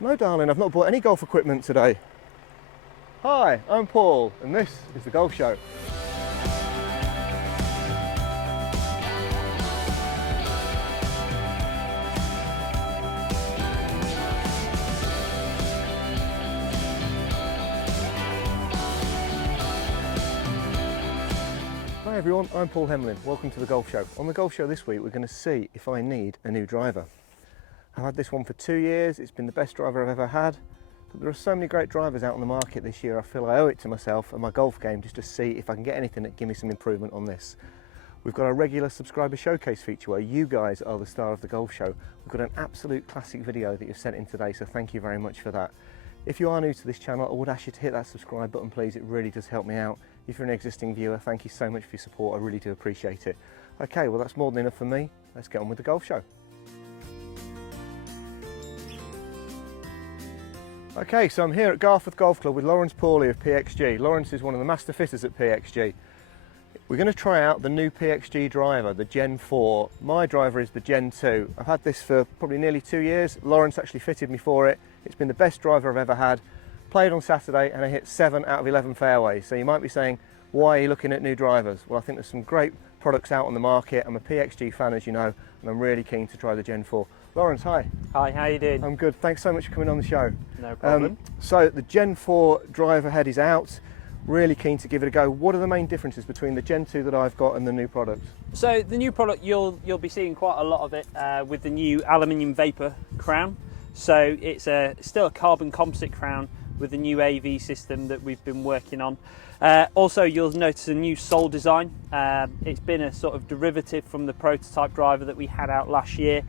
No, darling, I've not bought any golf equipment today. Hi, I'm Paul, and this is The Golf Show. Hi everyone, I'm Paul Hemlin. Welcome to The Golf Show. On The Golf Show this week, we're going to see if I need a new driver. I've had this one for 2 years. It's been the best driver I've ever had. But there are so many great drivers out on the market this year. I feel I owe it to myself and my golf game just to see if I can get anything that give me some improvement on this. We've got a regular subscriber showcase feature where you guys are the star of The Golf Show. We've got an absolute classic video that you've sent in today, so thank you very much for that. If you are new to this channel, I would ask you to hit that subscribe button, please. It really does help me out. If you're an existing viewer, thank you so much for your support. I really do appreciate it. Okay, well that's more than enough for me. Let's get on with The Golf Show. Okay, so I'm here at Garforth Golf Club with Lawrence Pawley of PXG. Lawrence is one of the master fitters at PXG. We're going to try out the new PXG driver, the Gen 4. My driver is the Gen 2. I've had this for probably nearly 2 years. Lawrence actually fitted me for it. It's been the best driver I've ever had. Played on Saturday and I hit 7 out of 11 fairways. So you might be saying, why are you looking at new drivers? Well, I think there's some great products out on the market. I'm a PXG fan, as you know, and I'm really keen to try the Gen 4. Lawrence, hi. Hi, how you doing? I'm good. Thanks so much for coming on the show. No problem. So the Gen 4 driver head is out. Really keen to give it a go. What are the main differences between the Gen 2 that I've got and the new product? So the new product, you'll be seeing quite a lot of it with the new aluminium vapor crown. So it's still a carbon composite crown with the new AV system that we've been working on. Also, you'll notice a new sole design. It's been a sort of derivative from the prototype driver that we had out last year.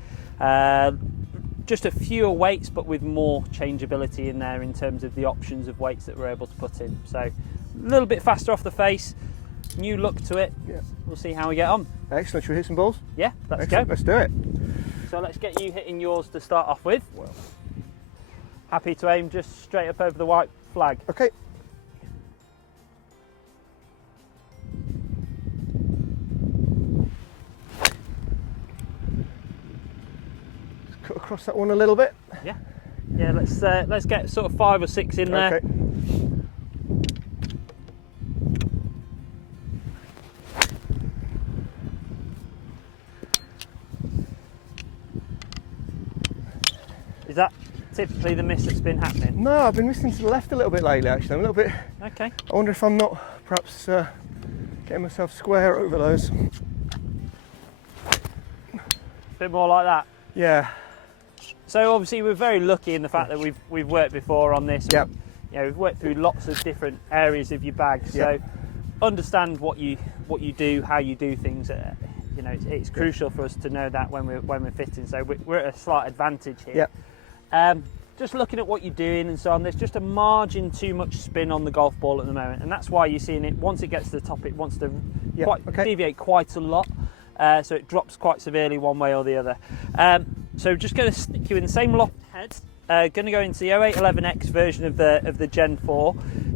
Just a fewer weights, but with more changeability in there in terms of the options of weights that we're able to put in. So a little bit faster off the face, new look to it. Yeah. We'll see how we get on. Excellent. Should we hit some balls? Yeah, let's Excellent. go. Let's do it. So let's get you hitting yours to start off with. Well. Happy to aim just straight up over the white flag. Okay. Just cut across that one a little bit. Yeah. Yeah, let's get sort of 5 or 6 in there. Okay. Is that typically the miss that's been happening? No, I've been missing to the left a little bit lately, actually. I'm a little bit... Okay. I wonder if I'm not perhaps getting myself square over those. Bit more like that. Yeah. So obviously we're very lucky in the fact that we've worked before on this. Yep. You know, we've worked through lots of different areas of your bag, so Yep. understand what you do, how you do things. You know, it's crucial for us to know that when we're fitting. So we're at a slight advantage here. Yep. Just looking at what you're doing and so on, there's just a margin too much spin on the golf ball at the moment, and that's why you're seeing it. Once it gets to the top, it wants to deviate quite a lot, so it drops quite severely one way or the other. So just going to stick you in the same loft head. Going to go into the 0811X version of the Gen 4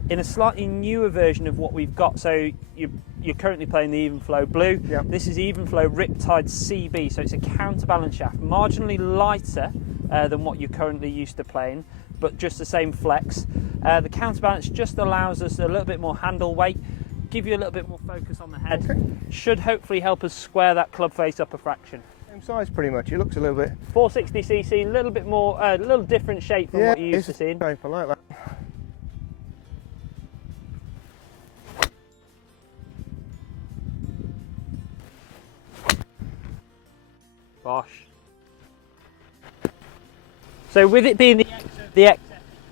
in a slightly newer version of what we've got. So you're currently playing the Evenflow Blue. Yep. This is Evenflow Riptide CB, so it's a counterbalance shaft, marginally lighter than what you're currently used to playing, but just the same flex. The counterbalance just allows us a little bit more handle weight, give you a little bit more focus on the head. Okay. Should hopefully help us square that club face up a fraction. Same size pretty much. It looks a little bit... 460cc, a little bit more, a little different shape from what you're used to seeing. Shape, I like that. Bosh. So with it being the XF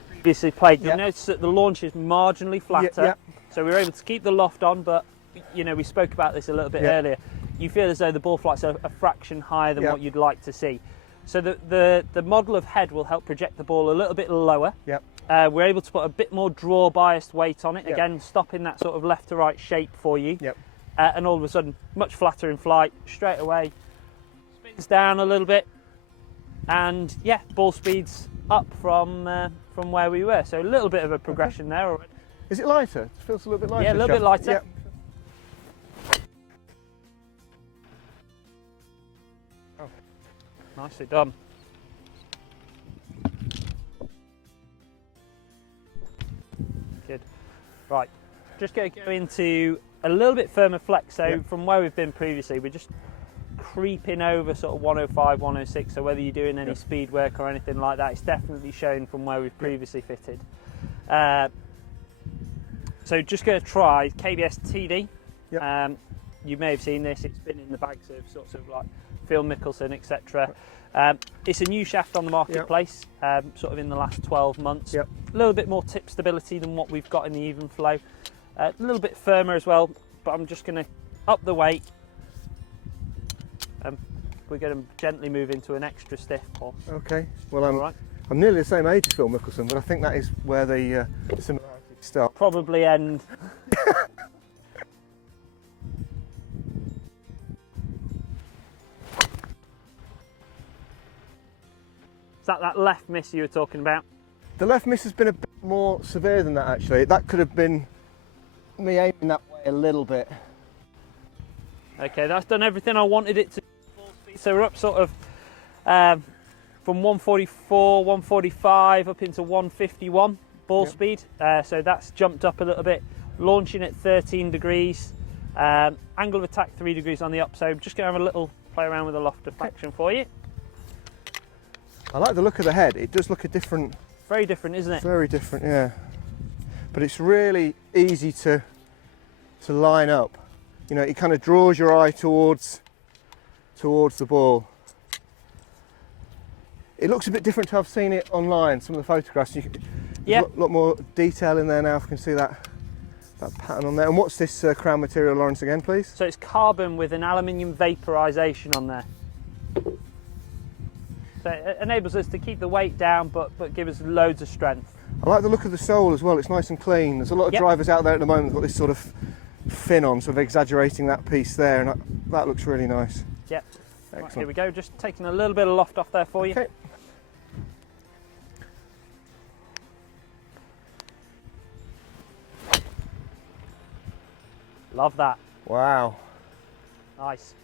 previously played, you'll notice that the launch is marginally flatter. Yeah. So we were able to keep the loft on, but you know, we spoke about this a little bit earlier. You feel as though the ball flight's a fraction higher than what you'd like to see. So the model of head will help project the ball a little bit lower. Yep. We're able to put a bit more draw biased weight on it, Yep. again stopping that sort of left to right shape for you. Yep. And all of a sudden, much flatter in flight, straight away, spins down a little bit, and yeah, ball speed's up from where we were. So a little bit of a progression there already. Is it lighter? It feels a little bit lighter. Yeah, a little bit lighter. Yep. Nicely done. Good. Right, just going to go into a little bit firmer flex. So from where we've been previously, we're just creeping over sort of 105, 106. So whether you're doing any speed work or anything like that, it's definitely shown from where we've previously fitted. So just going to try KBS TD. You may have seen this, it's been in the bags of sorts of like Phil Mickelson, etc. It's a new shaft on the marketplace, sort of in the last 12 months. A little bit more tip stability than what we've got in the even flow. A little bit firmer as well, but I'm just going to up the weight. We're going to gently move into an extra stiff pull. Okay, well I'm nearly the same age as Phil Mickelson, but I think that is where the similarities start. Probably end. Is that left miss you were talking about? The left miss has been a bit more severe than that actually. That could have been me aiming that way a little bit. Okay, that's done everything I wanted it to. So we're up sort of from 144, 145 up into 151 ball speed. So that's jumped up a little bit. Launching at 13 degrees. Angle of attack 3 degrees on the up. So I'm just going to have a little play around with the loft deflection for you. I like the look of the head. It does look a different. Very different, isn't it? Very different, yeah. But it's really easy to line up. You know, it kind of draws your eye towards the ball. It looks a bit different to I've seen it online. Some of the photographs, there's a lot more detail in there now. If you can see that pattern on there. And what's this crown material, Lawrence, again, please? So it's carbon with an aluminium vaporization on there. So it enables us to keep the weight down, but give us loads of strength. I like the look of the sole as well. It's nice and clean. There's a lot of drivers out there at the moment who've got this sort of fin on, sort of exaggerating that piece there, and that looks really nice. Yep. Excellent. Right, here we go. Just taking a little bit of loft off there for you. Okay. Love that. Wow. Nice.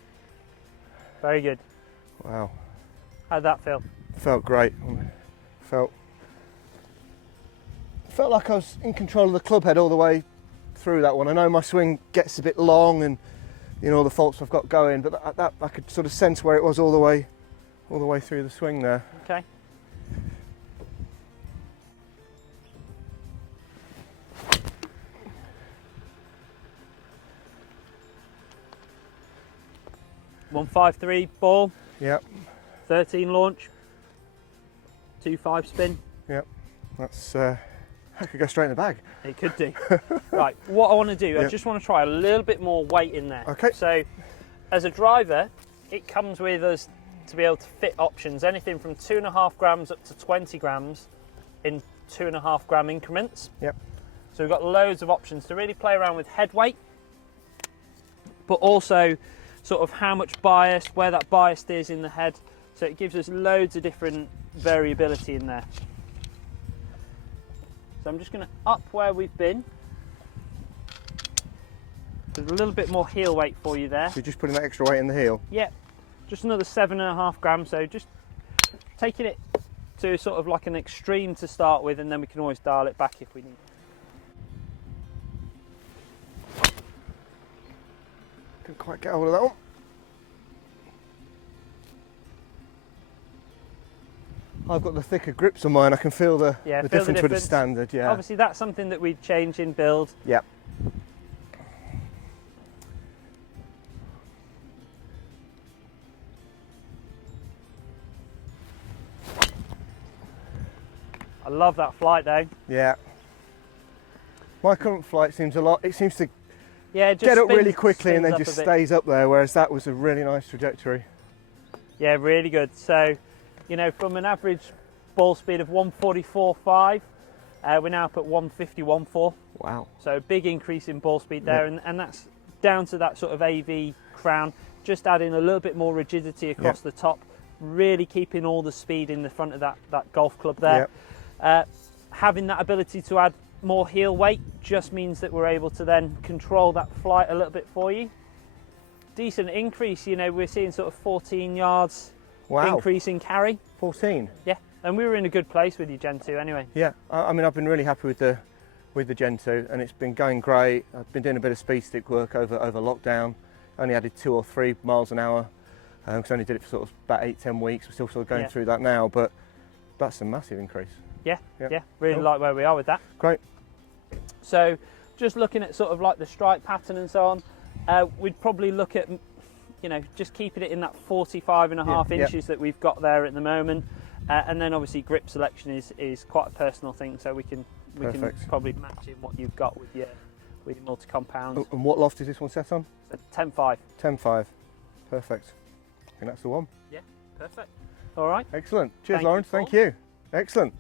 Very good. Wow. How'd that feel? Felt great. Felt like I was in control of the club head all the way through that one. I know my swing gets a bit long and you know all the faults I've got going, but that I could sort of sense where it was all the way through the swing there. Okay. .153 ball. Yep. 13 launch. 2.5 spin. Yep. That's I could go straight in the bag. It could do. Right, what I want to do, I just want to try a little bit more weight in there. Okay. So, as a driver, it comes with us to be able to fit options, anything from 2.5 grams up to 20 grams in 2.5 gram increments. Yep. So we've got loads of options to really play around with head weight, but also sort of how much bias, where that bias is in the head. So it gives us loads of different variability in there. So I'm just going to up where we've been. There's a little bit more heel weight for you there. So you're just putting that extra weight in the heel? Yeah, just another 7.5 grams. So just taking it to sort of like an extreme to start with, and then we can always dial it back if we need. Couldn't quite get hold of that one. I've got the thicker grips on mine. I can feel the difference with the standard. Yeah. Obviously, that's something that we'd change in build. Yep. I love that flight though. Yeah. My current flight seems a lot. It seems to just get up really quickly and then just stays up there, whereas that was a really nice trajectory. Yeah, really good. So, you know, from an average ball speed of 144.5, we're now up at 151.4. Wow. So a big increase in ball speed there, and that's down to that sort of AV crown, just adding a little bit more rigidity across the top, really keeping all the speed in the front of that golf club there. Having that ability to add more heel weight just means that we're able to then control that flight a little bit for you. Decent increase, you know, we're seeing sort of 14 yards increase in carry. 14? Yeah, and we were in a good place with your Gen 2 anyway. Yeah, I mean, I've been really happy with the with the Gen 2, and it's been going great. I've been doing a bit of speed stick work over lockdown. Only added 2 or 3 miles an hour, because I only did it for sort of about 8-10 weeks. We're still sort of going through that now, but that's a massive increase. Yeah. Really like where we are with that. Great. So just looking at sort of like the strike pattern and so on, we'd probably look at, you know, just keeping it in that 45.5 inches that we've got there at the moment. And then obviously grip selection is quite a personal thing, so we can probably match in what you've got with your multi-compounds. And what loft is this one set on? 10.5. 10.5. Perfect. I think that's the one. Yeah, perfect. All right. Excellent. Cheers, Lawrence. Thank you. Excellent.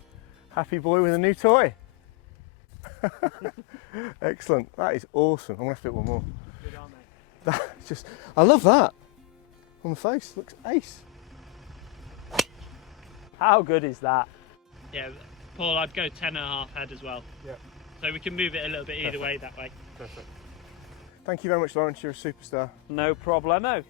Happy boy with a new toy. Excellent. That is awesome. I'm going to have to do one more. Good on, mate. That's just, I love that. On the face, looks ace. How good is that? Yeah, Paul, I'd go 10.5 head as well. Yeah. So we can move it a little bit either way that way. Perfect. Thank you very much, Lawrence. You're a superstar. No problemo.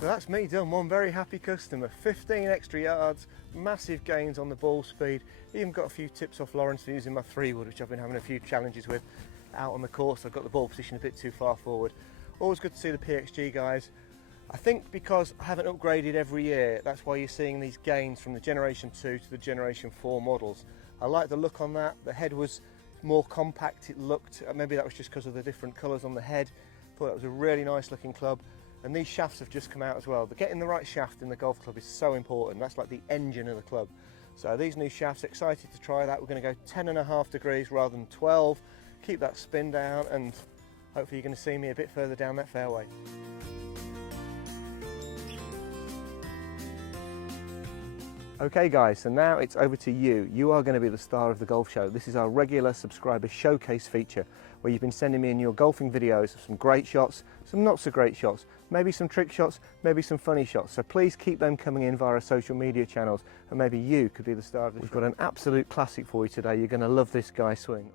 So that's me done. One very happy customer. 15 extra yards, massive gains on the ball speed. Even got a few tips off Lawrence for using my 3-wood, which I've been having a few challenges with out on the course. I've got the ball position a bit too far forward. Always good to see the PXG guys. I think because I haven't upgraded every year, that's why you're seeing these gains from the Generation 2 to the Generation 4 models. I like the look on that. The head was more compact, it looked. Maybe that was just because of the different colours on the head. Thought that was a really nice looking club. And these shafts have just come out as well. Getting the right shaft in the golf club is so important. That's like the engine of the club. So these new shafts, excited to try that. We're going to go 10.5 degrees rather than 12. Keep that spin down, and hopefully you're going to see me a bit further down that fairway. Okay guys, so now it's over to you. You are going to be the star of the golf show. This is our regular subscriber showcase feature, where you've been sending me in your golfing videos of some great shots, some not so great shots, maybe some trick shots, maybe some funny shots. So please keep them coming in via our social media channels, and maybe you could be the star of the show. We've got an absolute classic for you today. You're going to love this guy swing.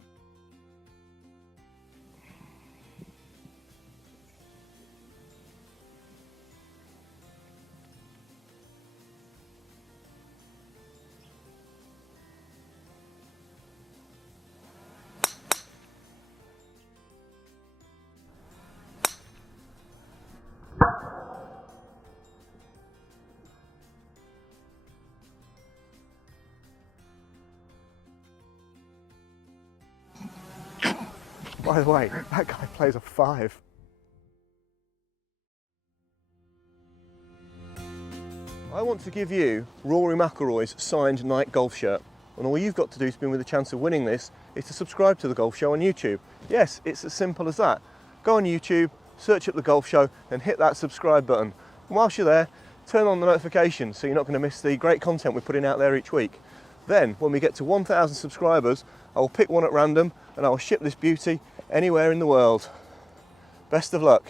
By the way, that guy plays a 5. I want to give you Rory McIlroy's signed Nike golf shirt, and all you've got to do to be with a chance of winning this is to subscribe to the Golf Show on YouTube. Yes, it's as simple as that. Go on YouTube, search up the Golf Show, and hit that subscribe button. And whilst you're there, turn on the notifications so you're not going to miss the great content we're putting out there each week. Then, when we get to 1,000 subscribers, I will pick one at random and I will ship this beauty anywhere in the world. Best of luck.